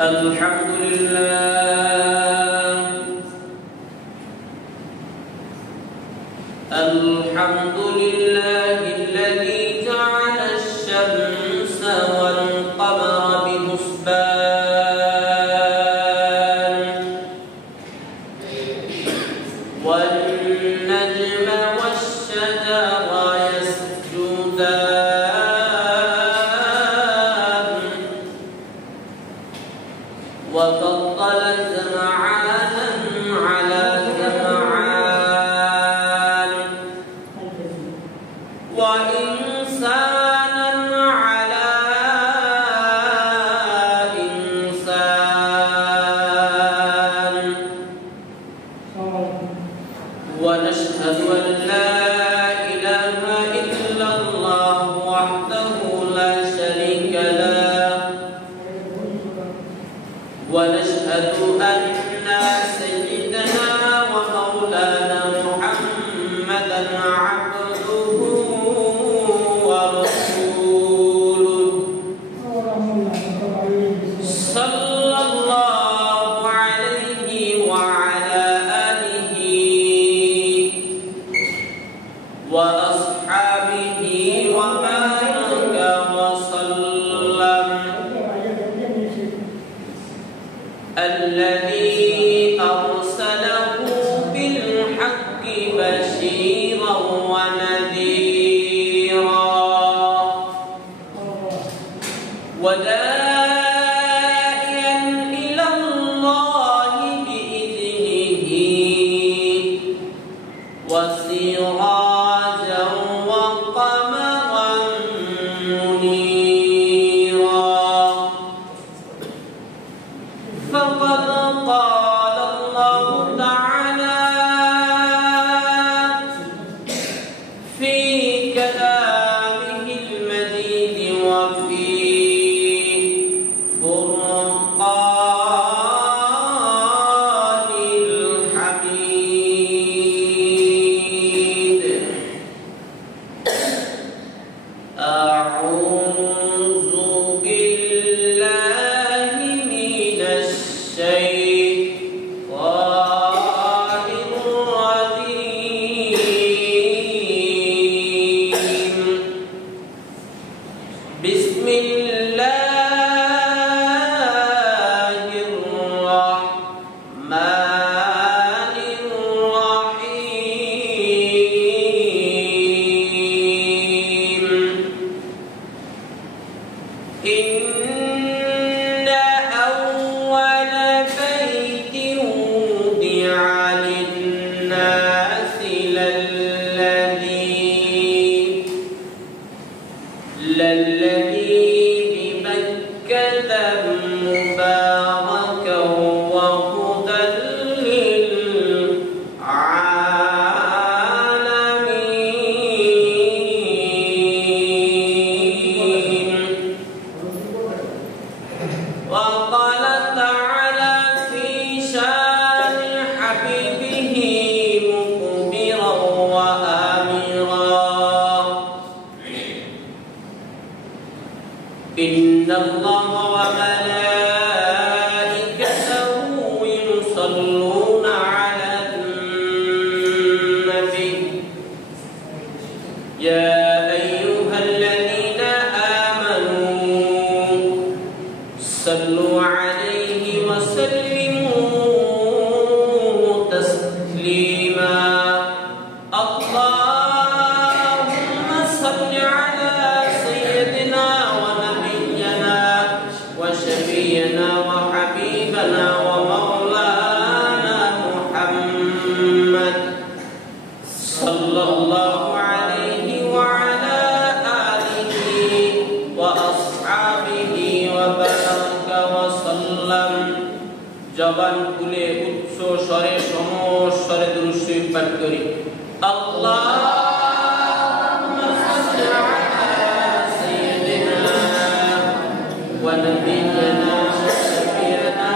الحمد لله الحمد لله الذي جعل الشمس والقمر بحسبان والنجم والشجر يسجدان وفضل زمعانا على زمعان وإنسانا على إنسان ونشهد أن لا إله إلا الله وحده لا شريك له ونشهد أن سيدنا ومولانا محمدا عبده ورسوله صلى الله عليه وعلى آله وأصحابه وبارك وسلم الذي أرسله بالحق بشيرا ونذيرا وداعيا إلى الله بإذنه وسراجا وقمرا منيرا فقد قال الله تعالى في كلامه المجيد وفي فرقان الحميد أعوذ بالله من الشيطان الرجيم بسم الله الرحمن الرحيم إن أول بيت وضع للناس للذي بمكة مباركا وهدى للعالمين وقال تعالى في شان حبيبه مخبرا وآمرا إن الله وملائكته يصلون على النبي يا أيها الذين آمنوا صلوا عليه وسلموا تسليما اللهم صل على سيدنا ونبينا وشفينا وحبيبنا ومولانا محمد صلى الله عليه وعلى آله وأصحابه وبارك وسلم জবান খুলে উচ্চ স্বরে সমস্বরে দুরূদ শরীফ পাঠ করি আল্লাহুম্মা সাল্লি আলা সাইয়্যিদিনা ওয়া নাবিয়িনা ওয়া শাফি'িনা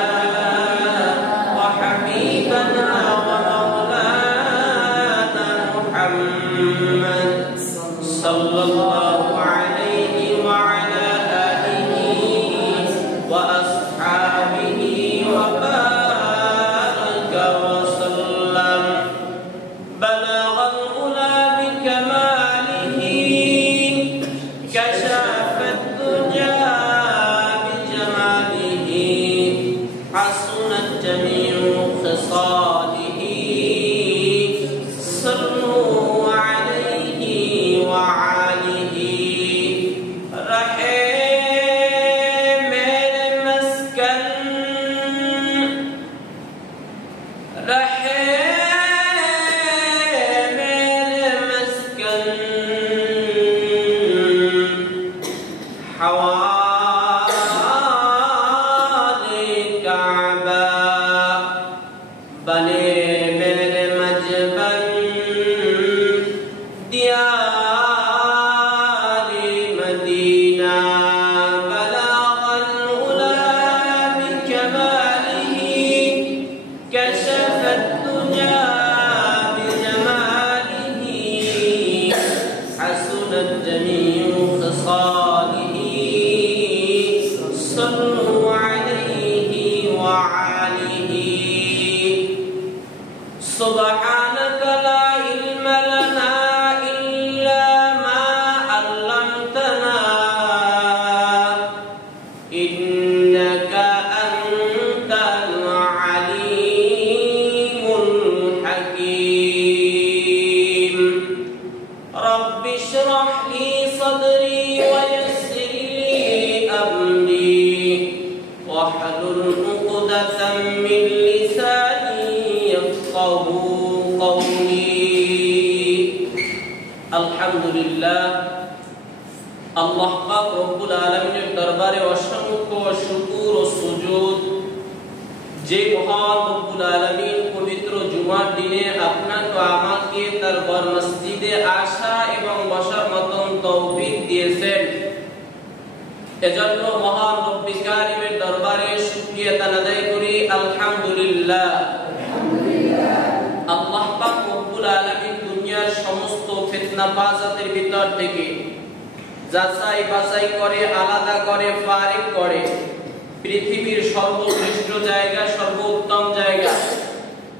ওয়া হাবিবানা ওয়া মাওলানা মুহাম্মদ সাল্লাল্লাহু আলাইহি ওয়া আলা আলিহি ওয়া আসহাবিহি واحلل عقدة من لساني يفقهوا قولي الحمد لله আল্লাহ পাক রব্বুল আলামিনের দরবারে অসংখ্য শুকর ও সুজুদ যে মহান রব্বুল আলামিন পবিত্র জুমার দিনে আপনাকে আমাকে তার ঘর মসজিদে আসা এবং বসার মতন তৌফিক দিয়েছেন এজন্য মহান রব্বুল কারীমের দরবারে শুকরিয়া আদায় করি আলহামদুলিল্লাহ আল্লাহ পাক রব্বুল আলামিন দুনিয়ার সমস্ত ফিতনা ফাসাদের ভিতর থেকে যাচাই বাছাই করে আলাদা করে ফারিক করে পৃথিবীর সর্বশ্রেষ্ঠ জায়গা সর্বোত্তম জায়গা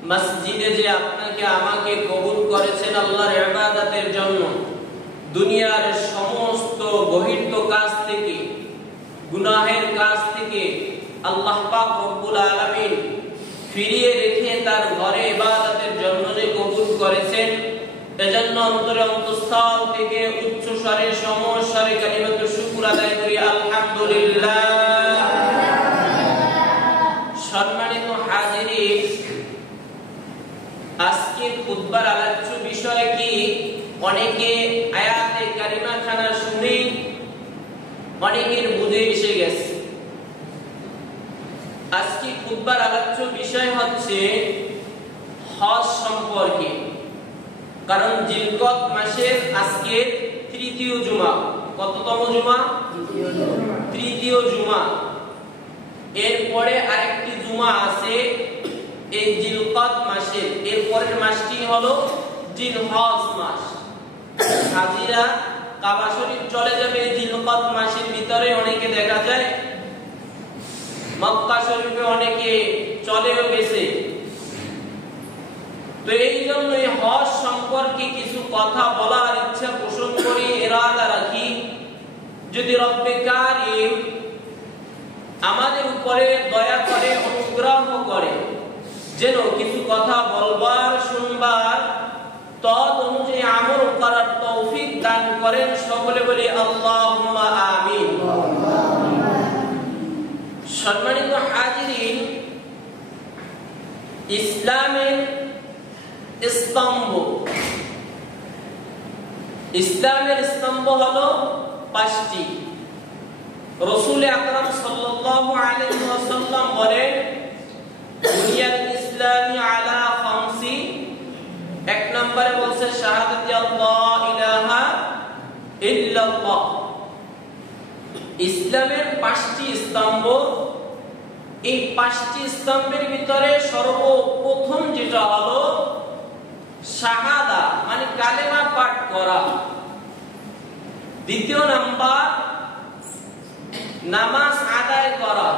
মসজিদে যে আপনাকে আমাকে কবুল করেছেন আল্লাহর ইবাদতের জন্য দুনিয়ার সমস্ত বহির্ত কাজ থেকে গুনাহের কাজ থেকে আল্লাহ পাক রব্বুল আলামিন ফিরিয়ে রেখে তার ঘরে ইবাদতের জন্য যে কবুল করেছেন এজন্য অন্তরে অন্তঃস্থল থেকে উচ্চ স্বরে সমস্বরে কালিমাতুল শুকর আদায় করি আলহামদুলিল্লাহ সম্মানিত হাজিরিন আজকের খুতবার আলোচ্য বিষয় কি অনেকে আয়াতে কারিমা খানা শুনে অনেকের বুঝে এসে গেছে আজকে খুতবার আলোচ্য বিষয় হচ্ছে হজ সম্পর্কে কারণ জিলকদ মাসের আজকে তৃতীয় জুমা কততম জুমা তৃতীয় জুমা এরপরে আরেকটি জুমা আছে এই জিলকদ মাসের এরপরের মাসটি হলো জিলহজ মাস হাজিরা কাবা শরীফ চলে যাবে জিলকদ মাসের ভিতরে অনেকে দেখা যায় মক্কা শরীফে অনেকে চলেও গেছে তো এই জন্য এই হজ সম্পর্কে কিছু কথা বলার ইচ্ছা পোষণ করি ইরাদা রাখি যদি রব্বে কারীম আমাদের উপরে দয়া করে অনুগ্রহ করে যেন কিছু কথা বলবার শুনবার তদ অনুযায়ী আমল করার তৌফিক দান করেন সকলে বলি আল্লাহুম্মা আমিন সম্মানিত হাজিরিন ইসলামের স্তম্ভ ইসলামের স্তম্ভ হলো পাঁচটি রাসূল আকরাম সাল্লাল্লাহু আলাইহি ওয়াসাল্লাম বলেন বুনিয়াল ইসলামি আলা খামসি এক নম্বরে বলছে শাহাদাতি আল্লাহ ইলাহা ইল্লাল্লাহ ইসলামের পাঁচটি স্তম্ভ এই পাঁচটি স্তম্ভের ভিতরে সর্বপ্রথম যেটা হলো শাহাদা মানে কালেমা পাঠ করা দ্বিতীয় নাম্বার নামাজ আদায় করা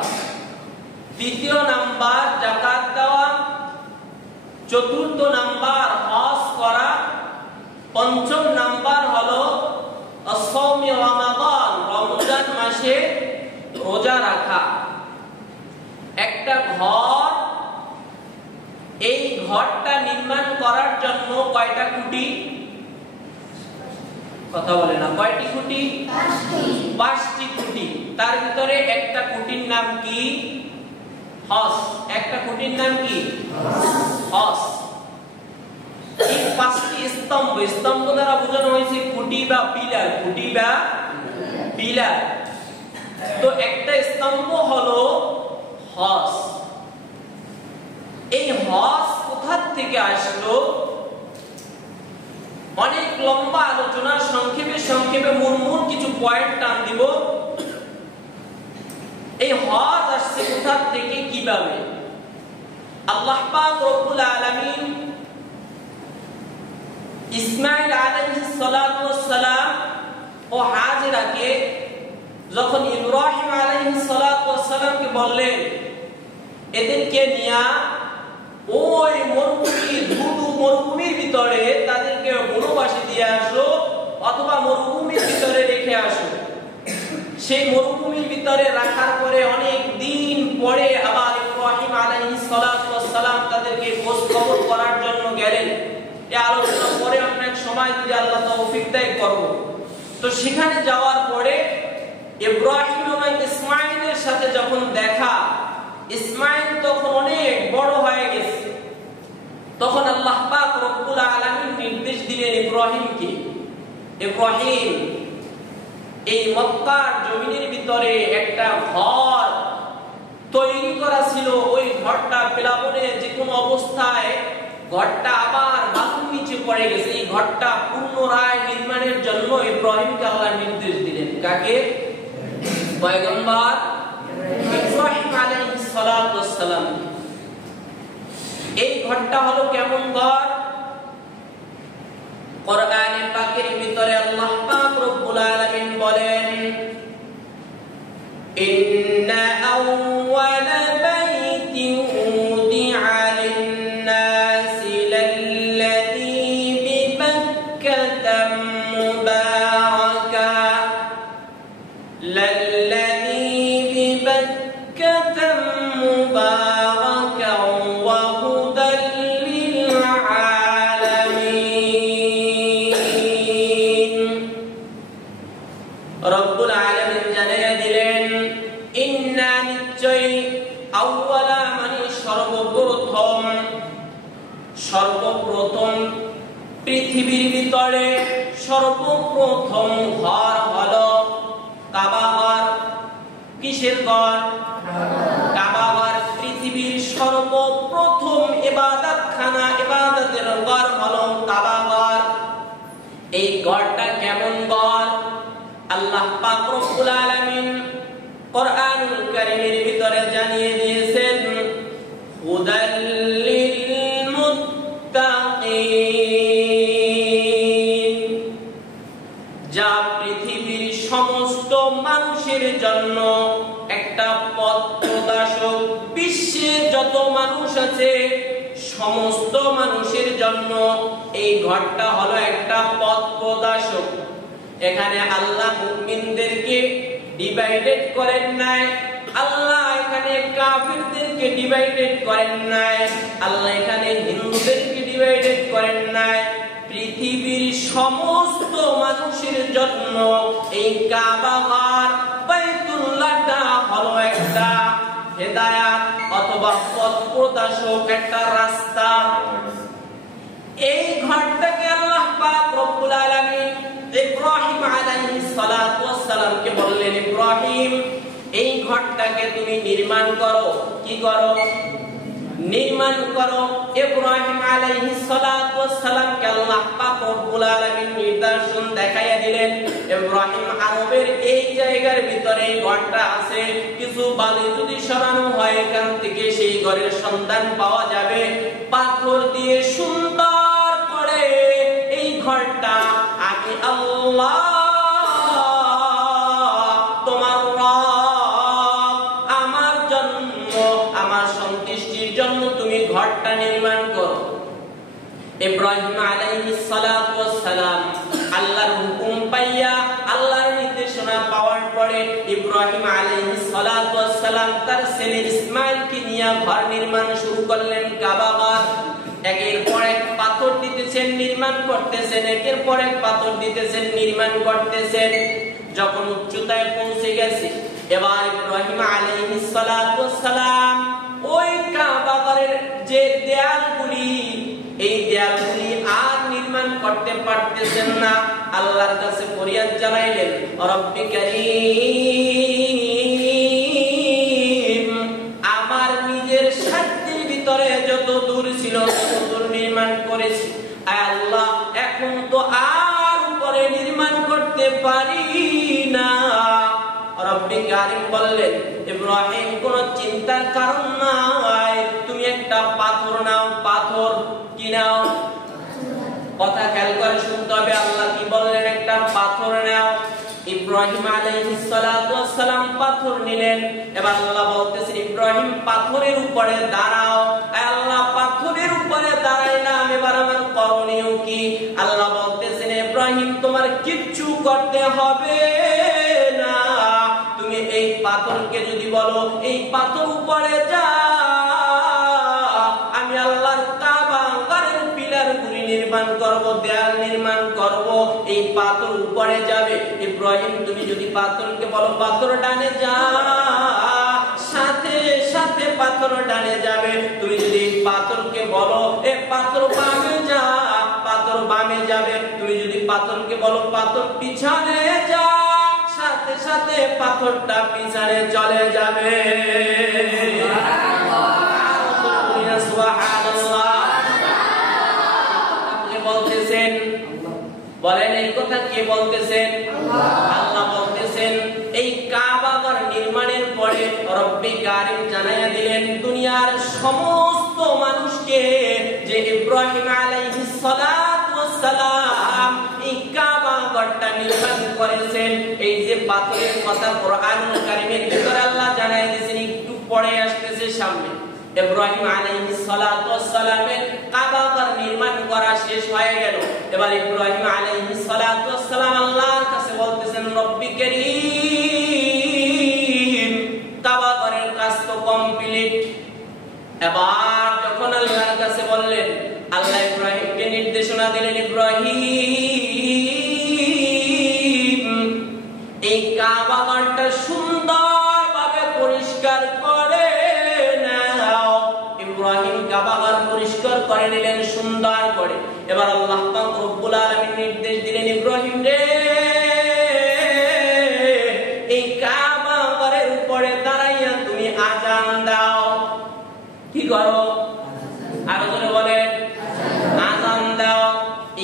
তৃতীয় নাম্বার যাকাত দেওয়া চতুর্থ নাম্বার হজ করা পঞ্চম নাম্বার হলো আস-সাওমি রমাদান রমজান মাসে রোজা রাখা একটা ঘর এই ঘরটা নির্মাণ করার জন্য কয়টা খুঁটি কথা বলে না কয়টি খুঁটি পাঁচটি খুঁটি তার ভিতরে একটা খুঁটির নাম কি হজ একটা খুঁটির নাম কি হজ এই পাঁচটি স্তম্ভ স্তম্ভ দ্বারা বোঝানো হয়েছে খুঁটি বা পিলার খুঁটি বা পিলার তো একটা স্তম্ভ হলো হজ এই হজ কোথা থেকে আসলো অনেক লম্বা আলোচনা সংক্ষেপে মুরমুর কিছু পয়েন্ট টান দিব এই হজ আসছে কোথা থেকে কিভাবে আল্লাহ পাক রব্বুল আলামিন ইসমাঈল আলাইহিস সালাতু ওয়াস সালাম ও হাজেরাকে যখন ইব্রাহিম আলাইহিস সালাতু ওয়াস সালামকে বললেন এদেরকে নিয়া ওই মরুভূমির ভিতরে তাদেরকে বনবাসে দিয়ে আসো অথবা মরুভূমির ভিতরে রেখে আসো সেই মরুভূমির ভিতরে রাখার পরে অনেক দিন পরে আবার ইব্রাহিম আলাইহিস সালাতু ওয়াস সালাম তাদেরকে খোঁজ খবর করার জন্য গেলেন এই আলোচনা পরে অনেক সময় যদি আল্লাহ তৌফিক দেয় করব তো সেখানে যাওয়ার পরে ইব্রাহিম এবং ইসমাঈলের সাথে যখন দেখা ইসমাঈল তখন অনেক বড় হয়ে গেছে। তখন আল্লাহ পাক রব্বুল আলামিন নির্দেশ দিলেন ইব্রাহিমকে, ইব্রাহিম এই মক্কার জমিনের ভিতরে একটা ঘর তৈরি করা ছিল, ওই ঘরটা প্লাবনে যে কোনো অবস্থায় ঘরটা আবার বালুর নিচে পড়ে গেছে। এই ঘরটা পুনরায় নির্মাণের জন্য ইব্রাহিমকে আল্লাহ নির্দেশ দিলেন। কাকে? পয়গম্বর ইব্রাহিম আলাইহিস সালাতু ওয়াস সালাম। এই ঘরটা হলো কেমন ঘর? কোরআনে পাকের ভিতরে আল্লাহ পাক রব্বুল আলামিন বলেন, ইন্না আউওয়ালা বাইতিন উদিআ লিন-নাসি লাল্লাযী বিবাক্কাতা মুবারাকা লাল্লাযী বিবাক্কাতা মুবারাকা ওয়া হুদাল লিল-আলামিন। রব্বুল আলামিন জানিয়ে দিলেন, ইন্না নিশ্চয়, আউওয়ালা মানে সর্বপ্রথম পৃথিবীর ভিতরে সর্বপ্রথম ঘর হলো কাবা ঘর। কিসের ঘর? কাবা ঘর। পৃথিবীর সর্বপ্রথম ইবাদতখানা, ইবাদতের ঘর হলো কাবা ঘর। এই ঘরটা কেমন ঘর? আল্লাহ পাক রব্বুল আলামিন কোরআনুল কারীমের ভিতরে জানিয়ে দিয়েছেন, হুদাল লিল মুত্তাকিন, যা পৃথিবীর সমস্ত মানুষের জন্য একটা পথ প্রদর্শক। বিশ্বে যত মানুষ আছে সমস্ত মানুষের জন্য এই ঘরটা হলো একটা পথ প্রদর্শক। এখানে আল্লাহ মুমিনদেরকে ডিভাইডেড করেন নাই, আল্লাহ এখানে কাফিরদেরকে ডিভাইডেড করেন নাই, আল্লাহ এখানে হিন্দুদেরকে ডিভাইডেড করেন নাই। পৃথিবীর সমস্ত মানুষের জন্য এই কাবা ঘর বাইতুল্লাহটা হলো একটা হেদায়াত অথবা পথ প্রদর্শক, একটা রাস্তা। এই ঘরটাকে আল্লাহ পাক রব্বুল আলামিন ইব্রাহিম আলাইহিস সালাতু ওয়াস সালামকে বললেন, ইব্রাহিম এই ঘরটাকে তুমি নির্মাণ করো। কি করো? নির্মাণ করো। ইব্রাহিম আলাইহিস সালাতু ওয়াস সালামকে আল্লাহ পাক রব্বুল আলামিন নিদর্শন দেখাইয়া দিলেন। ইব্রাহিম, আরবের এই জায়গার ভিতরে ঘরটা আছে, কিছু বালি যদি সরানো হয় এখান থেকে সেই ঘরের সন্ধান পাওয়া যাবে। পাথর দিয়ে সুন্দর করে এই ঘরটা আমি আল্লাহ তোমার রব আমার জন্য, আমার সন্তুষ্টির জন্য তুমি ঘরটা নির্মাণ করো। ইব্রাহিম আলাইহিস সালাতু ওয়াস সালাম আল্লাহর হুকুম পাইয়া, আল্লাহর নির্দেশনা পাওয়ার পরে ইব্রাহিম আলাইহিস সালাতু ওয়াস সালাম তার ছেলে ইসমাঈলকে নিয়ে ঘর নির্মাণ শুরু করলেন, কাবা ঘর। একের পর এক পাথর দিতেছেন, নির্মাণ করতেছেন, একের পর এক পাথর দিতেছেন, নির্মাণ করতেছেন। যখন উচ্চতায় পৌঁছে গেছে, এবার ইব্রাহিম আলাইহিস সালাতু ওয়াস সালাম ওই কাবা ঘরের যে দেয়ালগুলি, এই দেয়ালগুলি আর নির্মাণ করতে পারতেছেন না। আল্লাহর কাছে ফরিয়াদ জানাইলেন, রব্বি কারীম, আমার নিজের সাধ্যের ভিতরে যত দূর ছিল তত দূর নির্মাণ করেছি, আয় আল্লাহ এখন তো আর উপরে নির্মাণ করতে পারি না। রব্বি কারীম বললেন, ইব্রাহিম কোন চিন্তার কারণ নাই, তুমি একটা পাথর নাও। পাথর কি নাও? কথা খেয়াল করে শুনতে হবে, আল্লাহ কি বললেন? একটা পাথর নাও। ইব্রাহিম আলাইহিস সালাতু ওয়াস সালাম পাথর নিলেন। এবার আল্লাহ বলতেছেন, ইব্রাহিম পাথরের উপরে দাঁড়াও। আল্লাহ পাথরের উপরে দাঁড়াইলাম, এবার আমার করণীয় কি? আল্লাহ বলতেছেন, ইব্রাহিম তোমার কিচ্ছু করতে হবে না, তুমি এই পাথরকে যদি বলো এই পাথর উপরে যা, আমি আল্লাহর কাবা ঘরের পিলারগুলি নির্মাণ করব, দেয়াল নির্মাণ করব, এই পাথর উপরে যাবে। ইব্রাহিম তুমি যদি পাথরকে বলো পাথর ডানে যা, সাথে সাথে সাথে পাথর ডানে যাবে। তুমি যদি পাথরকে বলো এ পাথর বামে যা, পাথর বামে যাবে। তুমি যদি পাথরকে বলো পাথর পিছনে যা, সাথে সাথে পাথরটা পিছনে চলে যাবে। সুবহানাল্লাহ। কে বলতেছেন? বলেন এই কথা কে বলতেছেন? আল্লাহ বলতেছেন। এই কাবা ঘর নির্মাণের পরে রব্বি কারীম জানায়া দিলেন দুনিয়ার সমস্ত মানুষকে যে ইব্রাহিম আলাইহিস সালাতু ওয়াস সালাম এই কাবা ঘরটা নির্মাণ করেছেন। এই যে পাথরের কথা কোরআনুল কারীমের ভিতরে আল্লাহ জানায়া দিয়েছেন, একটু পরে আসতেছে সামনে। ইব্রাহিম আলাইহিস সালাতু ওয়াস সালামের কাবা ঘর নির্মাণ করা শেষ হয়ে গেল। এবার ইব্রাহিম আলাইহিস সালাতু ওয়াস সালাম আল্লাহর কাছে বলতেছেন, রব্বি কারীম কাবা ঘরের কাজ তো কমপ্লিট। এবার যখন আল্লাহর কাছে বললেন, আল্লাহ ইব্রাহিমকে নির্দেশনা দিলেন, ইব্রাহিম এই কাবা ঘরটা সুন্দরভাবে পরিষ্কার করে নাও। ইব্রাহিম কাবা ঘর পরিষ্কার করে নিলেন সুন্দর করে। এবার আল্লাহ পাক রব্বুল আলামিন নির্দেশ দিলেন, ইব্রাহিম রে এই কাবা ঘরের উপরে দাঁড়াইয়া তুমি আযান দাও। কি করো? আরো জোরে বলেন, আযান দাও।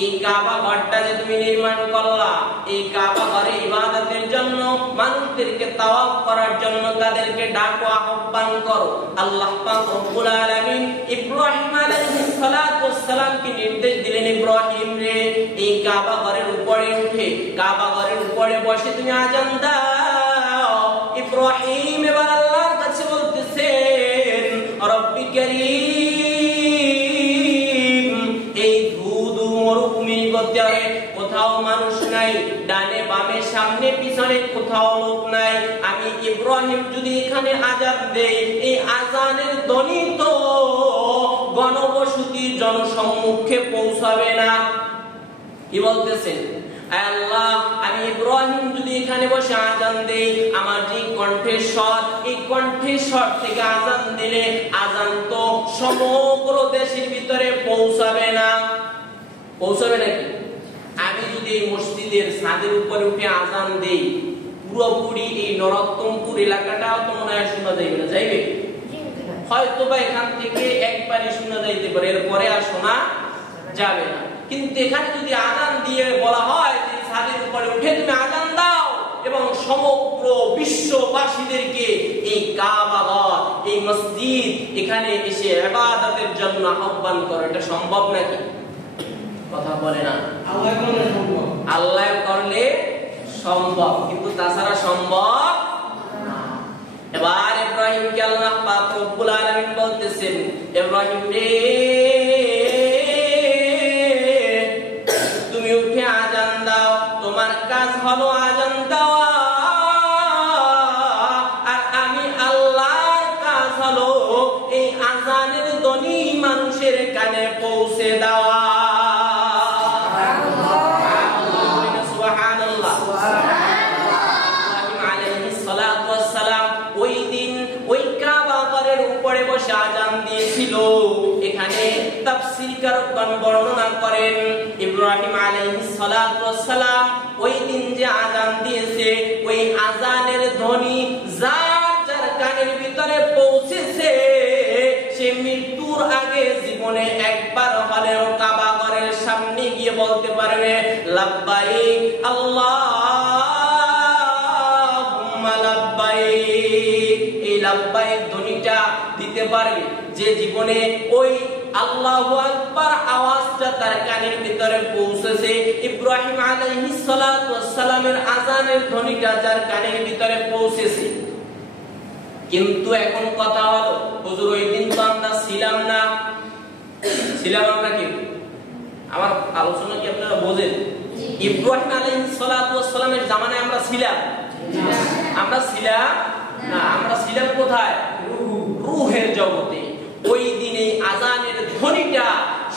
এই কাবা ঘরটা যে তুমি নির্মাণ করলা, এই কাবা ঘরে ইবাদতের জন্য মানুষদেরকে তাওয়াফ করার জন্য তাদেরকে ডাকো, আহ্বান করো। আল্লাহ পাক রব্বুল আলামিন ইব্রাহিম আলাইহিস সালাতু ওয়াস সালামকে নির্দেশ দিলেন, ইব্রাহিম রে এই কাবা ঘরের উপরে উঠে কাবা ঘরের উপরে বসে তুমি আযান দাও। ইব্রাহিম এবার আল্লাহর কাছে বলতেছেন, রব্বি কারীম এই ধুধু মরুভূমির ভিতরে কোথাও মানুষ নাই, ডানে বামে সামনে পিছনে কোথাও লোক নাই। আমি ইব্রাহিম যদি এখানে আযান দেই, এই আযানের ধ্বনি তো গণবসতি জনসম্মুখে পৌঁছাবে না। কি বলতেছেন? আল্লাহ আমি ইব্রাহিম যদি এখানে বসে আযান দেই, আমার যে কণ্ঠস্বর, এই কণ্ঠস্বর থেকে আযান দিলে আযান তো সমগ্র দেশের ভিতরে পৌঁছাবে না। পৌঁছাবে নাকি? আমি যদি এই মসজিদের ছাদের উপরে উঠে আযান দেই, পুরোপুরি এই নরোত্তমপুর এলাকাটাও তো মনে হয় শোনা যাইবে না। যাইবে? হয়তো বা এখান থেকে একবারই শোনা যাইতে পারে, এরপরে আর শোনা যাবে না। কিন্তু এখানে যদি আযান দিয়ে বলা হয় যে ছাদের উপরে উঠে তুমি আযান দাও এবং সমগ্র বিশ্ববাসীদেরকে এই কাবা ঘর, এই মসজিদ এখানে এসে ইবাদতের জন্য আহ্বান করো, এটা সম্ভব নাকি? কথা বলে না। আল্লাহ করলে সম্ভব, আল্লাহ করলে সম্ভব, কিন্তু তাছাড়া সম্ভব না। এবার ইব্রাহিমকে আল্লাহ পাক রব্বুল আলামিন বলতেছেন, ইব্রাহিম রে তুমি উঠে আযান দাও, তোমার কাজ হলো আযান দেওয়া, আর আমি আল্লাহর কাজ হলো এই আযানের ধ্বনি মানুষের কানে পৌঁছে দেওয়া। আযান দিয়েছিল। এখানে তাফসীরকারগণ বর্ণনা করেন, ইব্রাহিম আলাইহিস সালাতু ওয়াস সালাম ওই দিন যে আযান দিয়েছে, ওই আযানের ধ্বনি যার যার কানের ভিতরে পৌঁছেছে, সে মৃত্যুর আগে জীবনে একবার হলেও কাবা ঘরের সামনে গিয়ে বলতে পারবে, লাব্বাইক আল্লাহুম্মা লাব্বাইক। এই লাব্বাইক ধ্বনিটা দিতে পারবে যে জীবনে ওই আল্লাহু আকবার আওয়াজটা তার কানের ভিতরে পৌঁছেছে। ইব্রাহিম আলাইহিস সালাতু ওয়াস সালামের আযানের ধ্বনিটা যার কানের ভিতরে পৌঁছেছে। কিন্তু এখন কথা হলো, হুজুর ওই দিন তো আমরা ছিলাম না। ছিলাম আমরা কি? আমার আলোচনা কি আপনারা বোঝেন? ইব্রাহিম আলাইহিস সালাতু ওয়াস সালামের জামানায় আমরা ছিলাম? আমরা ছিলাম না। আমরা ছিলাম কোথায়? রূহের জগতে। ওই দিনে আযানের ধ্বনিটা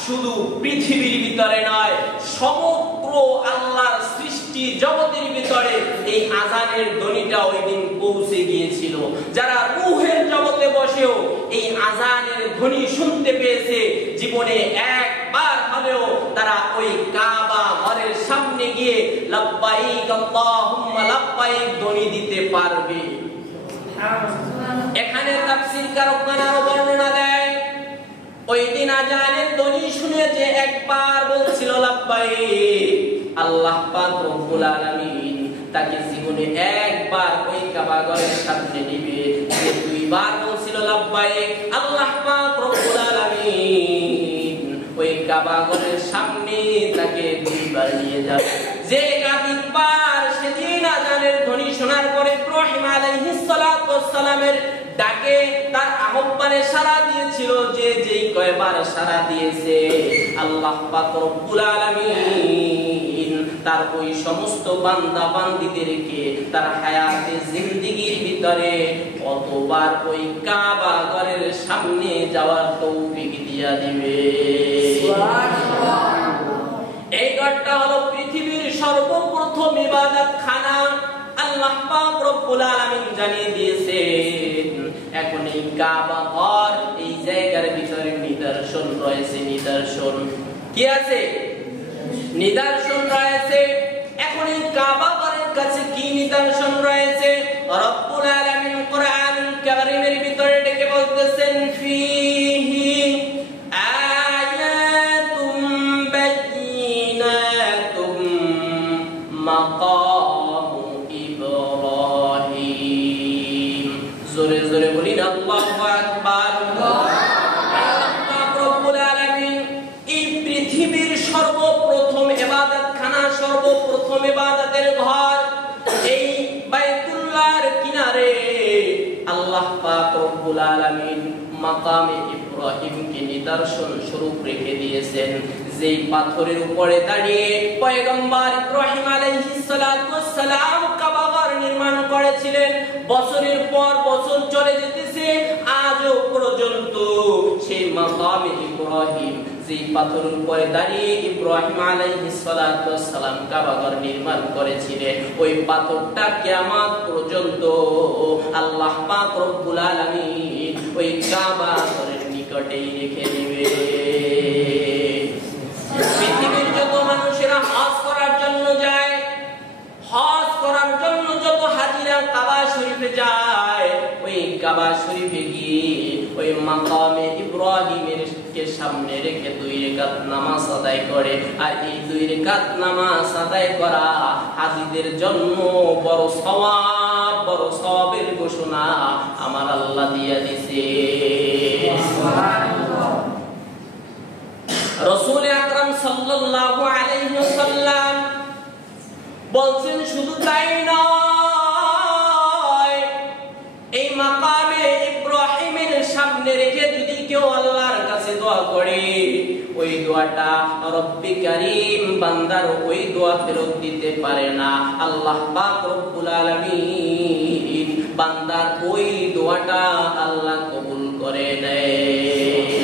শুধু পৃথিবীর ভিতরে নয়, সমগ্র আল্লাহর সৃষ্টি জগতের ভিতরে এই আযানের ধ্বনিটা ওই দিন পৌঁছে গিয়েছিল। যারা রূহের জগতে বসেও ধ্বনি শুনতে পেয়েছে, জীবনে একবার হলেও তারা ওই কাবা ঘরের সামনে গিয়ে লাব্বাইক আল্লাহুম্মা লাব্বাইক ধ্বনি দিতে পারবে। এখানে তাফসীর কারকগণ আরো বর্ণনা দেয়, ওই দিন আজানের ধ্বনি শুনে যে একবার বলছিল লাব্বাইক, আল্লাহ পাক রব্বুল আলামিন তাকে জীবনে একবার ওই কাবা ঘরের সামনে নিবে। যে দুইবার বলছিল লাব্বাইক, আল্লাহ পাক রব্বুল আলামিন ওই কাবা ঘরের সামনে তাকে দুইবার নিয়ে যাবে। যে একাধিকবার সেদিন আজানের ধ্বনি শোনার পরে ইব্রাহিম আলাইহিস সালাতু ওয়াস সালামের ডাকে তার আহ্বানে সাড়া দিয়েছিল, যে যেই কয়বার সাড়া দিয়েছে আল্লাহ পাক রব্বুল আলামিন তার ওই সমস্ত বান্দা বান্দীদেরকে তার হায়াতে জিন্দেগীর ভিতরে কতবার ওই কাবা ঘরের সামনে যাওয়ার তৌফিক দিয়া দিবে। সুবহানাল্লাহ। এই ঘরটা হলো পৃথিবীর সর্বপ্রথম ইবাদত খানা। আল্লাহ পাক রব্বুল আলামিন জানিয়ে দিয়েছেন, এখন এই কাবা ঘর, এই জায়গার ভিতরে নিদর্শন রয়েছে। নিদর্শন কি আছে? নিদর্শন রয়েছে। এখন এই কাবা ঘরের কাছে কি নিদর্শন রয়েছে? রব্বুল আলামিন কোরআনুল কারীমের ভিতরে ডেকে বলতেছেন, ফিহি আয়াতুম বায়িনাতুম মাকামু ইব্রাহিম। জোরে জোরে বলি না আল্লাহু আকবার। সর্বপ্রথম ইবাদতখানা, সর্বপ্রথম ইবাদতের ঘর এই বাইতুল্লাহর কিনারে আল্লাহ পাক রব্বুল আলামিন মাকামে ইব্রাহিমকে নিদর্শন স্বরূপ রেখে দিয়েছেন। যেই পাথরের উপরে দাঁড়িয়ে পয়গম্বর ইব্রাহিম আলাইহিস সালাতু ওয়াস সালাম কাবা ঘর নির্মাণ করেছিলেন। বছরের পর বছর চলে যেতেছে, আজও পর্যন্ত সেই মাকামে ইব্রাহিম, যেই পাথরের উপরে দাঁড়িয়ে ইব্রাহিম আলাইহিস সালাতু ওয়াস সালাম কাবা ঘর নির্মাণ করেছিলেন, ওই পাথরটা কিয়ামত পর্যন্ত আল্লাহ পাক রব্বুল আলামিন ওই কাবা ঘরের নিকটেই রেখে দিবে। পৃথিবীর যত মানুষেরা হজ করার জন্য যায়, হজ করার জন্য যত হাজিরা কাবা শরীফে যায়, ওই কাবা শরীফে গিয়ে ওই মাকামে ইব্রাহিমের কে সামনে রেখে 2 রাকাত নামাজ আদায় করে। আর এই 2 রাকাত নামাজ আদায় করা হাজীদের জন্য বড় সওয়াব, বড় সওয়াবের ঘোষণা আমার আল্লাহ দিয়া দিয়েছে। সুবহানাল্লাহ। রাসূল আকরাম সাল্লাল্লাহু আলাইহি ওয়াসাল্লাম বলছেন, শুধু তাই নয়, এই মাকামে ইব্রাহিমের সামনে রেখে যদি কেউ আল্লাহর কাছে দোয়া করে, ওই দোয়াটা রব্বি কারীম বান্দার ওই দোয়া ফেরত দিতে পারে না। আল্লাহ পাক রব্বুল আলামিন বান্দার ওই দোয়াটা আল্লাহ কবুল করে নেয়।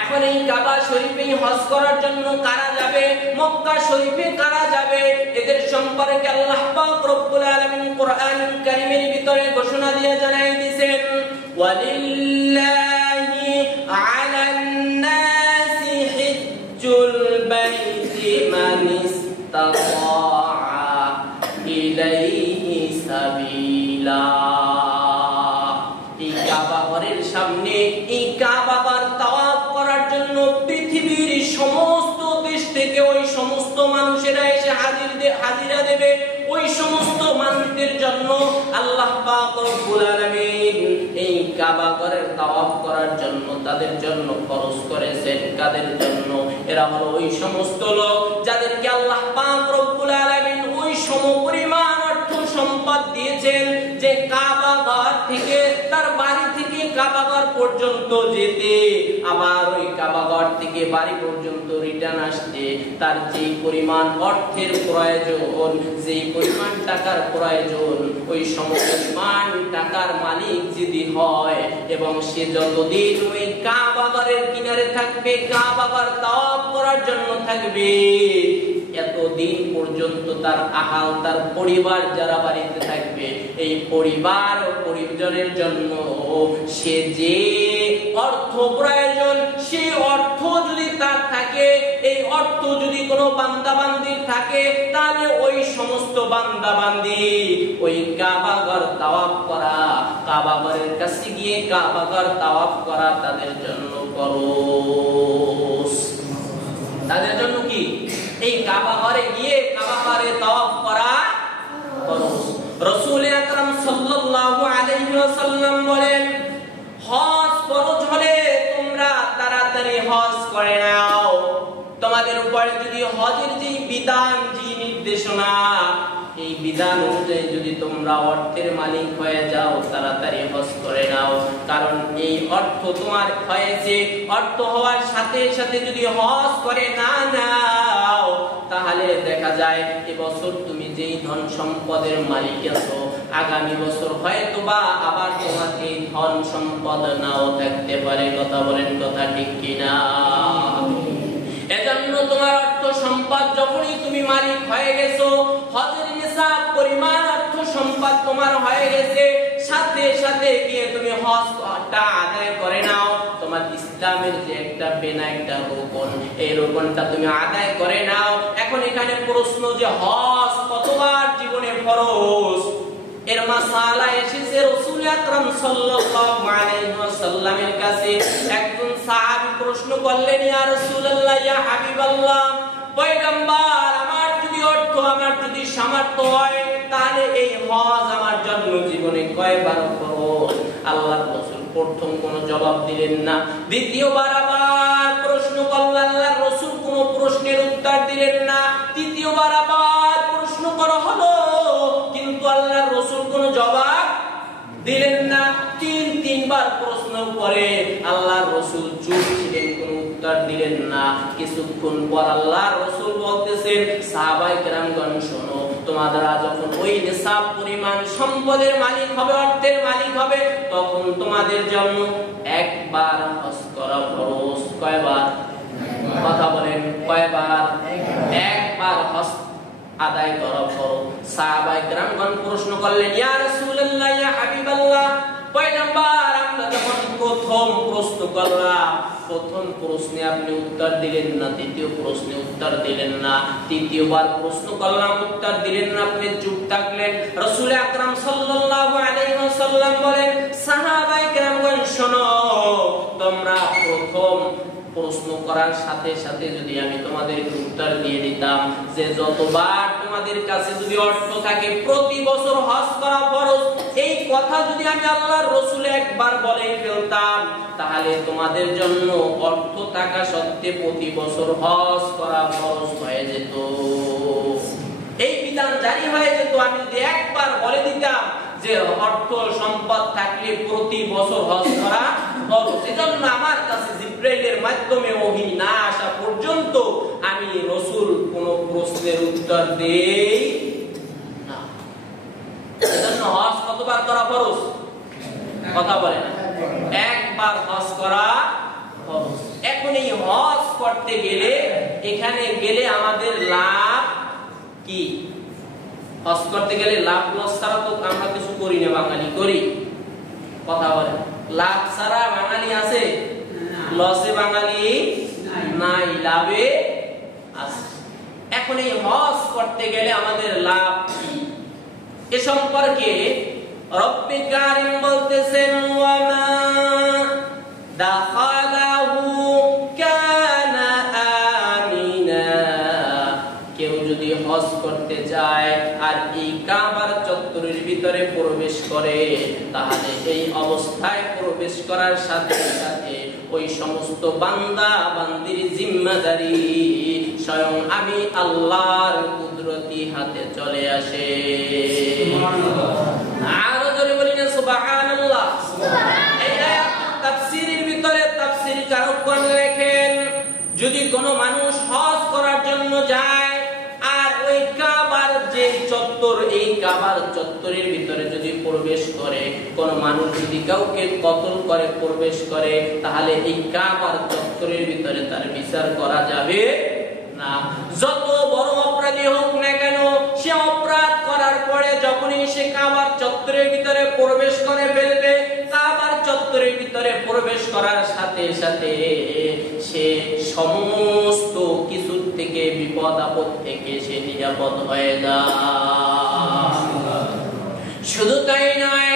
এখন এই কাবা শরীফে হজ করার জন্য কারা যাবে, মক্কা শরীফে কারা যাবে, এদের সম্পর্কে আল্লাহ পাক রব্বুল আলামিন কোরআনুল কারীমের ভিতরে ঘোষণা দিয়ে জানাই দিয়েছেন, ওয়ালিল্লাহি আলান নাসি হিজ্জুল বাইতি মান ইসতাতা ইলাইহি সাবিলা। এই কাবা ঘরের সামনে, এই কাবা ঘর তাওয়াফ করার জন্য পৃথিবীর সমস্ত দেশ থেকে ওই সমস্ত মানুষেরা এসে হাজিরা দেবে। ওই সমস্ত মানুষদের জন্য আল্লাহ পাক রব্বুল আলামিন এই কাবা ঘরের তাওয়াফ করার জন্য তাদের জন্য খরচ করেছেন। কাদের জন্য? এরা হলো ওই সমস্ত লোক যাদেরকে আল্লাহ পাক রব্বুল আলামিন ওই সমপরিমাণ অর্থ সম্পদ দিয়েছেন যে কাবা ঘর থেকে, তার বাড়ি থেকে কাবা ঘর পর্যন্ত যেতে, আবার ওই কাবা ঘর থেকে বাড়ি পর্যন্ত রিটার্ন আসতে তার যে পরিমাণ অর্থের প্রয়োজন, যে পরিমাণ টাকার প্রয়োজন, ওই সমপরিমাণ টাকার মালিক যদি হয় এবং সে যতদিন ওই কাবা ঘরের কিনারে থাকবে, কাবা ঘর তাওয়াফ করার জন্য থাকবে, এতদিন পর্যন্ত তার আহাল, তার পরিবার যারা বাড়িতে থাকবে, এই পরিবার ও পরিজনের জন্য সে যে প্রয়োজন, সেই অর্থ যদি তার থাকে, এই অর্থ যদি কোনো বান্দাবান্দির থাকে, তাহলে ওই সমস্ত বান্দাবান্দি ওই কাবাঘর তাওয়াফ করা, কাবাঘরের কাছে গিয়ে কাবাঘর তাওয়াফ করা তাদের জন্য ফরজ। তাদের জন্য কি? এই কাবাঘরে গিয়ে কাবাঘরে তাওয়াফ করা ফরজ। রাসূল আকরাম সাল্লাল্লাহু আলাইহি ওয়াসাল্লাম বলেন, হজ ফরজ হলে তোমরা তাড়াতাড়ি হজ করে নাও। তোমাদের উপরে যদি হজের যে বিধান, যে নির্দেশনা, এই বিধান অনুযায়ী যদি তোমরা অর্থের মালিক হয়ে যাও, তাড়াতাড়ি হজ করে নাও। কারণ এই অর্থ তোমার হয়েছে, অর্থ হওয়ার সাথে সাথে যদি হজ করে না নাও, তাহলে দেখা যায় এবছর তুমি যেই ধন সম্পদের মালিক আছো, আগামী বছর হয়তো বা আবার তোমার এই ধন সম্পদ নাও থাকতে পারে। কথা বলেন, কথা ঠিক কিনা? এজন্য তোমার অর্থ সম্পদ যখনই তুমি মালিক হয়ে গেছো, হজের নিসাব পরিমাণ অর্থ সম্পদ তোমার হয়ে গেছে, সাথে সাথে গিয়ে তুমি হজটা আদায় করে নাও। তোমার ইসলামের যে একটা বেনা একটা রোকন, এই রোকনটা তুমি আদায় করে নাও। এখন এখানে প্রশ্ন যে হজ কতবার জীবনে ফরজ, এর মাসালা এসেছে রাসূল আকরাম সাল্লাল্লাহু আলাইহি ওয়াসাল্লামের কাছে। একজন সাহাবী প্রশ্ন করলেন, ইয়া রাসূলুল্লাহ, ইয়া হাবিবাল্লাহ, পয়গম্বর, আমার যদি অর্থ, আমার যদি সামর্থ্য হয়, তাহলে এই হজ আমার জন্য জীবনে কয়বার ফরজ? আল্লাহর রাসূল প্রথম কোনো জবাব দিলেন না। দ্বিতীয়বার আবার প্রশ্ন করলেন, আল্লাহর রাসূল কোনো প্রশ্নের উত্তর দিলেন না। তৃতীয়বার আবার প্রশ্ন করা হলো, কিন্তু আল্লাহর রাসূল কোনো জবাব দিলেন না। তিনবার প্রশ্নের পরে আল্লাহর রাসূল চুপ ছিলেন, কোনো উত্তর দিলেন না। কিছুক্ষণ পর আল্লাহর রাসূল বলতেছেন, সাহাবায়ে কেরামগণ শোনো, তোমরা যখন ওই নিসাব পরিমাণ সম্পদের মালিক হবে, অর্থের মালিক হবে, তখন তোমাদের জন্য একবার হজ করা ফরজ। কয়বার? কথা বলেন, কয়বার? একবার হজ আদায় করা ফরজ। সাহাবায়ে কেরামগণ প্রশ্ন করলেন, ইয়া রাসূলুল্লাহ, ইয়া হাবিবাল্লাহ, পয়গম্বর, আমরা যখন প্রথম প্রশ্ন করলাম, প্রথম প্রশ্নে আপনি উত্তর দিলেন না, দ্বিতীয় প্রশ্নে উত্তর দিলেন না, তৃতীয়বার প্রশ্ন করলাম, উত্তর দিলেন না, আপনি চুপ থাকলেন। রাসূল আকরাম সাল্লাল্লাহু আলাইহি ওয়াসাল্লাম বলেন, সাহাবায়ে কেরামগণ শোনো, তোমরা প্রথম প্রশ্ন করার সাথে সাথে যদি আমি তোমাদেরকে উত্তর দিয়ে দিতাম যে যতবার তোমাদের কাছে যদি অর্থ থাকে, প্রতি বছর হজ করা ফরজ, এই কথা যদি আমি আল্লাহর রাসূল একবার বলে ফেলতাম, তাহলে তোমাদের জন্য অর্থ থাকা সত্ত্বে প্রতি বছর হজ করা ফরজ হয়ে যেত। এই বিধান জারি হয়ে যেত। আমি যদি একবার বলে দিতাম যে অর্থ সম্পদ থাকলে প্রতি বছর হজ করা ফরজ, এজন্য আমার কাছে জিবরাইলের মাধ্যমে ওহী না আসা পর্যন্ত আমি রাসূল কোনো প্রশ্নের উত্তর দেই না। এজন্য হজ কতবার করা ফরজ? কথা বলে না, একবার হজ করা ফরজ। এখন এই হজ করতে গেলে, এখানে গেলে আমাদের লাভ কি? হজ করতে গেলে লাভ লস ছাড়া তো আমরা কিছু করি না, বাঙালি করি? কথা বলে, লাভ ছাড়া বাঙালি আছে? লসে বাঙালি নাই, লাভে আছে। এখন এই হজ করতে গেলে আমাদের লাভ কি, এ সম্পর্কে রব্বে কারীম বলতেছেন, ওয়া মা দাখালাহু কানা আমিনা। কেউ যদি হজ করতে যায় আর এই কাবার চত্বরের ভিতরে প্রবেশ করে, তাহলে এই অবস্থায় প্রবেশ করার সাথে সাথে ওই সমস্ত বান্দা বান্দির জিম্মাদারি স্বয়ং আমি আল্লাহর কুদরতি হাতে চলে আসে। আরো জোরে বলি না সুবহানাল্লাহ। এই আয়াত তাফসীরের ভিতরে তাফসীর কারকগণ লেখেন, যদি কোনো মানুষ হজ করার জন্য যায় আর ওই কাবার যে চত্বর, এই কাবার চত্বরের ভিতরে যদি প্রবেশ করে, কোন মানুষ যদি কাউকে কতল করে প্রবেশ করে, তাহলে এই কাবার চত্বরের ভিতরে তার বিচার করা যাবে না। যত বড় অপরাধী হোক না কেন, সে অপরাধ করার পরে যখনই সে কাবার চত্বরের ভিতরে প্রবেশ করে ফেলবে, কাবার চত্বরের ভিতরে প্রবেশ করার সাথে সাথে সে সমস্ত কিছু থেকে, বিপদ আপদ থেকে সে নিরাপদ হয়ে যায়। শুধু তাই নয়,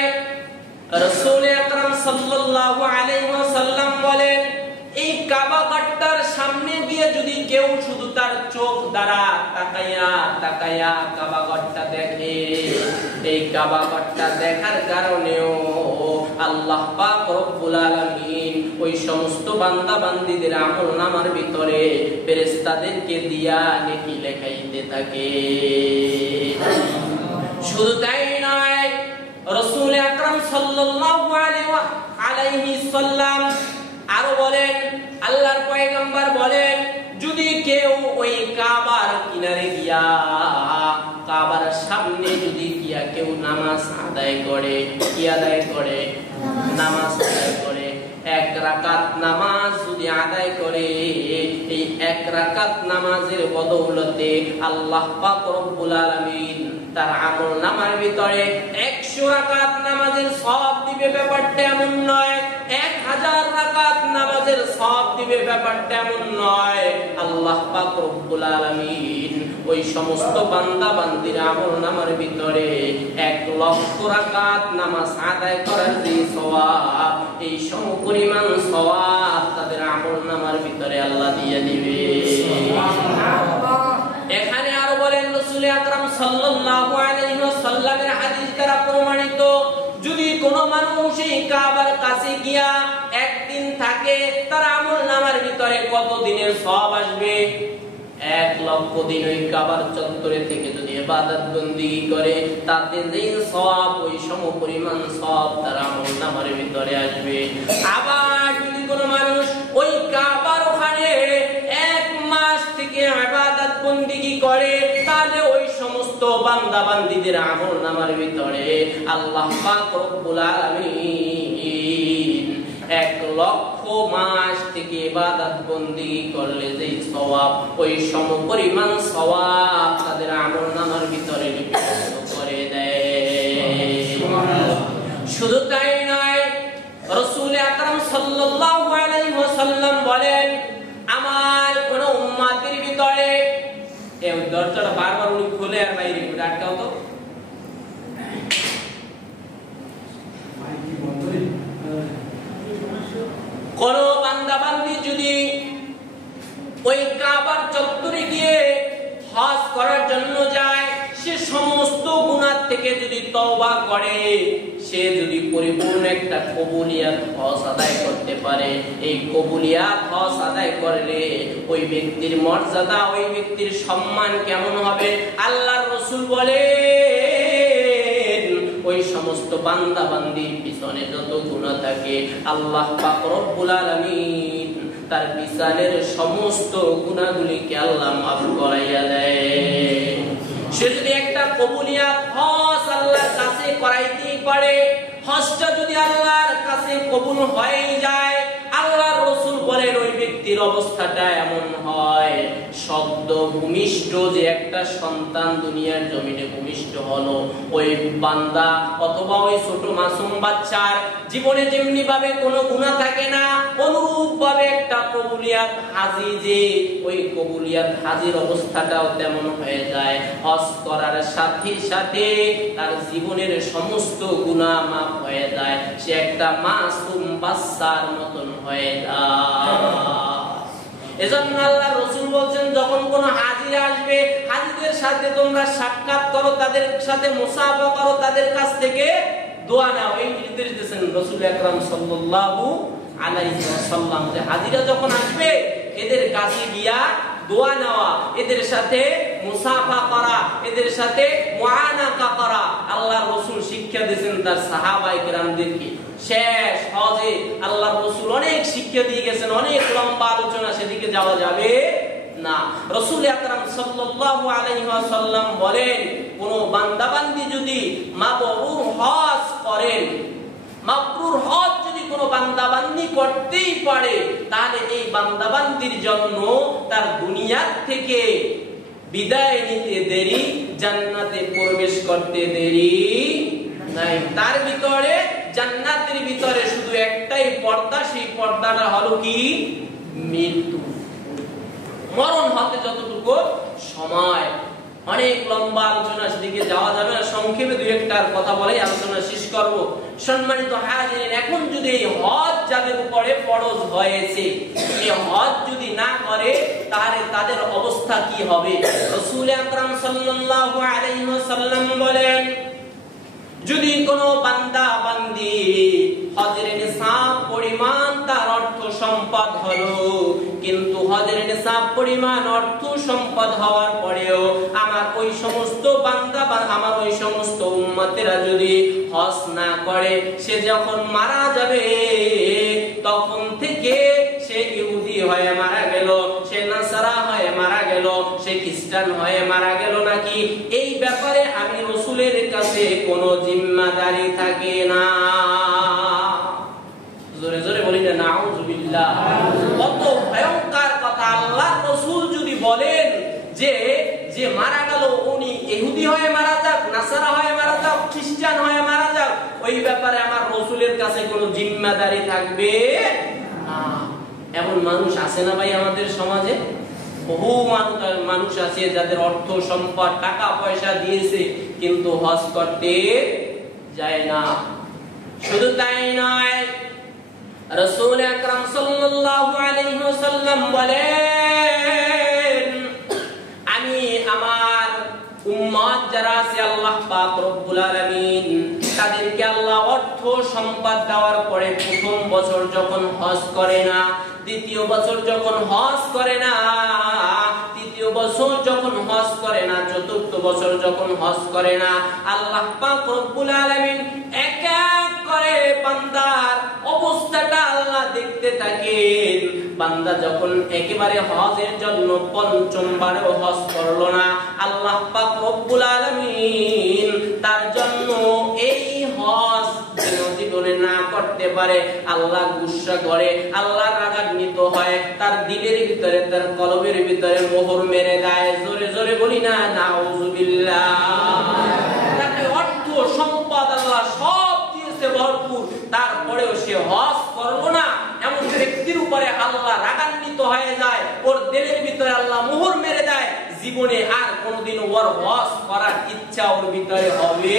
রাসূল আকরাম সাল্লাল্লাহু আলাইহি ওয়াসাল্লাম বলেন, এই কাবা ঘরটার সামনে দিয়ে যদি কেউ শুধু তার চোখ দ্বারা তাকায়া কাবা ঘরটা দেখে, এই কাবা ঘরটা দেখার কারণেও আল্লাহ পাক রব্বুল আলামিন ওই সমস্ত বান্দা বান্দীদের আমলনামার ভিতরে ফেরেশতাদেরকে দিয়া নেকি লেখাইতে থাকে। শুধু তাই নয়, রাসূল আকরাম সাল্লাল্লাহু আলাইহি সাল্লাম আরো বলেন, আল্লাহর পয়গম্বর বলেন, যদি কেউ ওই কাবার কিনারে গিয়া, কাবার সামনে যদি গিয়া কেউ নামাজ আদায় করে, কি আদায় করে? নামাজ আদায় করে। এক রাকাত নামাজ যদি আদায় করে, এই এক রাকাত নামাজের বদৌলতে আল্লাহ পাক রব্বুল আলামিন তার আমলনামার ভিতরে 100 রাকাত নামাজের সওয়াব দিবে। ব্যাপারটা এমন নয় 1000 রাকাত নামাজের সওয়াব দিবে, ব্যাপারটা এমন নয়। আল্লাহ পাক রব্বুল আলামিন ওই সমস্ত বান্দা বান্দির আমলনামার ভিতরে 1,00,000 রাকাত নামাজ আদায় করার যে সওয়াব, এই সমপরিমাণ সওয়াব তাদের আমলনামার ভিতরে আল্লাহ দিয়ে দিবে। এখানে আরো বলেন, রাসূল আকরাম সাল্লাল্লাহু আলাইহি ওয়াসাল্লামের হাদিস দ্বারা প্রমাণিত, যদি কোনো মানুষ এই কাবার কাছে গিয়া একদিন থাকে, তার আমলনামার ভিতরে কত দিনের সওয়াব আসবে? 1,00,000 দিন ওই কাবার চত্বরে থেকে যদি ইবাদত বন্দেগী করে, তাতে যে সওয়াব, ওই সমপরিমাণ সওয়াব তার আমলনামার ভিতরে আসবে। আবার যদি কোনো মানুষ ওই কাবার ওখানে 1 মাস থেকে ইবাদত বন্দেগী করে, তাহলে ওই সমস্ত বান্দা বান্দীদের আমলনামার ভিতরে আল্লাহ পাক রব্বুল আলামিন 1,00,000 মাস থেকে ইবাদত বন্দেগী করলে যে সওয়াব, ওই সমপরিমাণ সওয়াব তাদের আমলনামার ভিতরে লিপিবদ্ধ করে দেয়। শুধু তাই নয়, রাসূল আকরাম সাল্লাল্লাহু আলাইহি ওয়াসাল্লাম বলেন, আমার কোন উম্মতের ভিতরে, এই দরজাটা বারবার উনি খুলে আর বাইরে আটকাও তো, কোন বান্দা বান্দি যদি ওই কাবার চত্বরে গিয়ে হজ করার জন্য যায়, সে সমস্ত গুনাহ থেকে যদি তওবা করে, সে যদি পরিপূর্ণ একটা কবুলিয়াত হজ আদায় করতে পারে, এই কবুলিয়াত হজ আদায় করলে ওই ব্যক্তির মর্যাদা, ওই ব্যক্তির সম্মান কেমন হবে? আল্লাহর রাসূল বলেন, ওই সমস্ত বান্দা বান্দির পিছনে যত গুনাহ থাকে, আল্লাহ পাক রব্বুল আলামিন তার পিছনের সমস্ত গুনাহগুলিকে আল্লাহ মাফ করাইয়া দেয়। সে যদি একটা কবুলিয়াত হজ আল্লাহর কাছে করাইতেই পারে, হজটা যদি আল্লাহর কাছে কবুল হয়ে যায়, আল্লাহর রাসূল বলেন ওই ব্যক্তির অবস্থাটা এমন হয়, সদ্য ভূমিষ্ঠ যে একটা সন্তান দুনিয়ার জমিনে ভূমিষ্ঠ হলো, ওই বান্দা অথবা ওই ছোট মাসুম বাচ্চার জীবনে যেমনি ভাবে কোনো গুনাহ থাকে না, অনুরূপ ভাবে একটা কবুলিয়াত হাজি, যে ওই কবুলিয়াত হাজির অবস্থাটাও তেমন হয়ে যায়। হজ করার সাথে সাথে তার জীবনের সমস্ত গুনাহ মাফ হয়ে যায়, সে একটা মাসুম বাচ্চার মতন হয়ে যায়। এজন্য আল্লাহর রাসূল বলেন, যখন কোন হাজি আসবে, হাজিদের সাথে তোমরা সাক্ষাৎ করো, তাদের সাথে মুসাফা করো, তাদের কাছ থেকে দোয়া নাও। এই নির্দেশ দিয়েছেন রাসূল আকরাম সাল্লাল্লাহু আলাইহি ওয়াসাল্লাম, যে হাজিরা যখন আসবে এদের কাছে গিয়া দোয়া নেওয়া, এদের সাথে মুসাফা করা, এদের সাথে মুআনাকা করা। আল্লাহর রাসূল শিক্ষা দিয়েছেন তার সাহাবায়ে কেরামদেরকে। শেষ হজে আল্লাহর রাসূল অনেক শিক্ষা দিয়ে গেছেন, অনেক লম্বা আলোচনা, সেদিকে যাওয়া যাবে না। রাসূল আকরাম সাল্লাল্লাহু আলাইহি ওয়াসাল্লাম বলেন, কোন বান্দা বান্দি যদি মাবরুর হজ করেন, মাবরুর হজ যদি কোনো বান্দা বান্দি করতেই পারে, তাহলে এই বান্দা বান্দির জন্য তার দুনিয়া থেকে বিদায় নিতে দেরি, জান্নাতে প্রবেশ করতে দেরি নাই। তার ভিতরে জান্নাতের ভিতরে শুধু একটাই পর্দা, সেই পর্দাটা হলো কি মৃত্যু, মরণ হতে যতটুকু সময়। অনেক লম্বা আলোচনা সেদিকে যাওয়া যাবে না, সংক্ষেপে দুই একটার কথা বলে আলোচনা শেষ করব। সম্মানিত হাজিরিন, এখন যদি এই হজ যাদের উপরে ফরজ হয়েছে, এই হজ যদি না করে তাহলে তাদের অবস্থা কি হবে? রাসূল আকরাম সাল্লাল্লাহু আলাইহি ওয়াসাল্লাম বলেন, যদি কোনো বান্দা বান্দি হজের নিসাব পরিমাণ তার অর্থ সম্পদ হলো, কিন্তু হজের নিসাব পরিমাণ অর্থ সম্পদ হওয়ার পরেও আমার ওই সমস্ত বান্দা বা আমার ওই সমস্ত উম্মতেরা যদি হজ না করে, সে যখন মারা যাবে তখন থেকে সে ইহুদি হয়ে মারা গেল, সে নাসারা হয়ে মারা গেল, সে খ্রিস্টান হয়ে মারা গেল নাকি, এই ব্যাপারে আমি রাসূলের কাছে কোনো জিম্মাদারি থাকে না। জোরে জোরে বলি না নাউযুবিল্লাহ। কত ভয়ঙ্কর কথা! আল্লাহর রাসূল যদি বলেন যে যে মারা গেল উনি ইহুদি হয়ে মারা যাক, নাসারা হয়ে মারা যাক, খ্রিস্টান হয়ে মারা যাক, ওই ব্যাপারে আমার রাসূলের কাছে কোনো জিম্মাদারি থাকবে না। এমন মানুষ আছে না ভাই আমাদের সমাজে? বহু মানুষ আছে যাদের অর্থ সম্পদ টাকা পয়সা দিয়েছে কিন্তু হজ করতে যায় না। শুধু তাই নয়, রাসূল আকরাম সাল্লাল্লাহু আলাইহি ওয়াসাল্লাম বলেন, আমি আমার উম্মত যারা আছে আল্লাহ পাক রব্বুল আলামিন তাদেরকে আল্লাহ অর্থ সম্পদ দেওয়ার পরে প্রথম বছর যখন হজ করে না, দ্বিতীয় বছর যখন হজ করে না, তৃতীয় বছর যখন হজ করে না, চতুর্থ বছর যখন হজ করে না, আল্লাহ পাক রব্বুল আলামিন এক এক করে বান্দার অবস্থাটা আল্লাহ দেখতে থাকেন। বান্দা যখন একেবারে হজের জন্য পঞ্চমবারও হজ করলো না, আল্লাহ পাক রব্বুল আলামিন তার জন্য এই হজ জীবনে না করতে পারে আল্লাহ গুসা করে, আল্লাহ রাগান্বিত হয়, তার দিলের ভিতরে তার কলবের ভিতরে মোহর মেরে দেয়। জোরে জোরে বলি না নাউযুবিল্লাহ। তাকে অর্থ সম্পদ আল্লাহ সব দিয়েছে ভরপুর, তারপরেও সে হজ করলো না, এমন ব্যক্তির উপরে আল্লাহ রাগান্বিত হয়ে যায়, ওর দিলের ভিতরে আল্লাহ মোহর মেরে দেয়, জীবনে আর কোনোদিন ওর হজ করার ইচ্ছা ওর ভিতরে হবে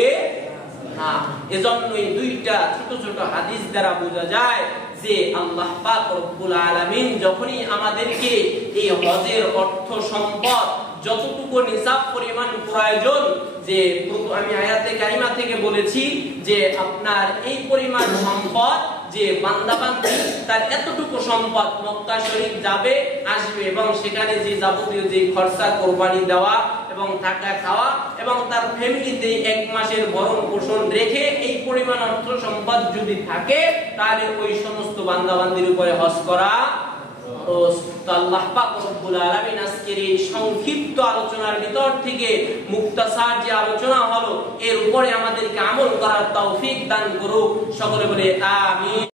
না। এজন্যই দুইটা ছোট ছোট হাদিস দ্বারা বোঝা যায় যে আল্লাহ পাক রব্বুল আলামিন যখনই আমাদেরকে এই হজের অর্থ সম্পদ যতটুকু নিসাব পরিমাণ প্রয়োজন, যে আমি আয়াতে কারিমা থেকে বলেছি যে আপনার এই পরিমাণ সম্পদ যে বান্দা বান্দি তার এতটুকু সম্পদ মক্কা শরীফ যাবে আসবে এবং সেখানে যে যাবতীয় যে খরচা কোরবানি দেওয়া এবং থাকা খাওয়া এবং তার ফ্যামিলিতে এক মাসের ভরণ পোষণ রেখে এই পরিমাণ অর্থ সম্পদ যদি থাকে তাহলে ওই সমস্ত বান্দা বান্দির উপরে হজ করা। আল্লাহ পাক রব্বুল আলামিন আজকের এই সংক্ষিপ্ত আলোচনার ভিতর থেকে মুক্তাসার যে আলোচনা হলো এর উপরে আমাদেরকে আমল করার তৌফিক দান করুক। সকলে বলে আমিন।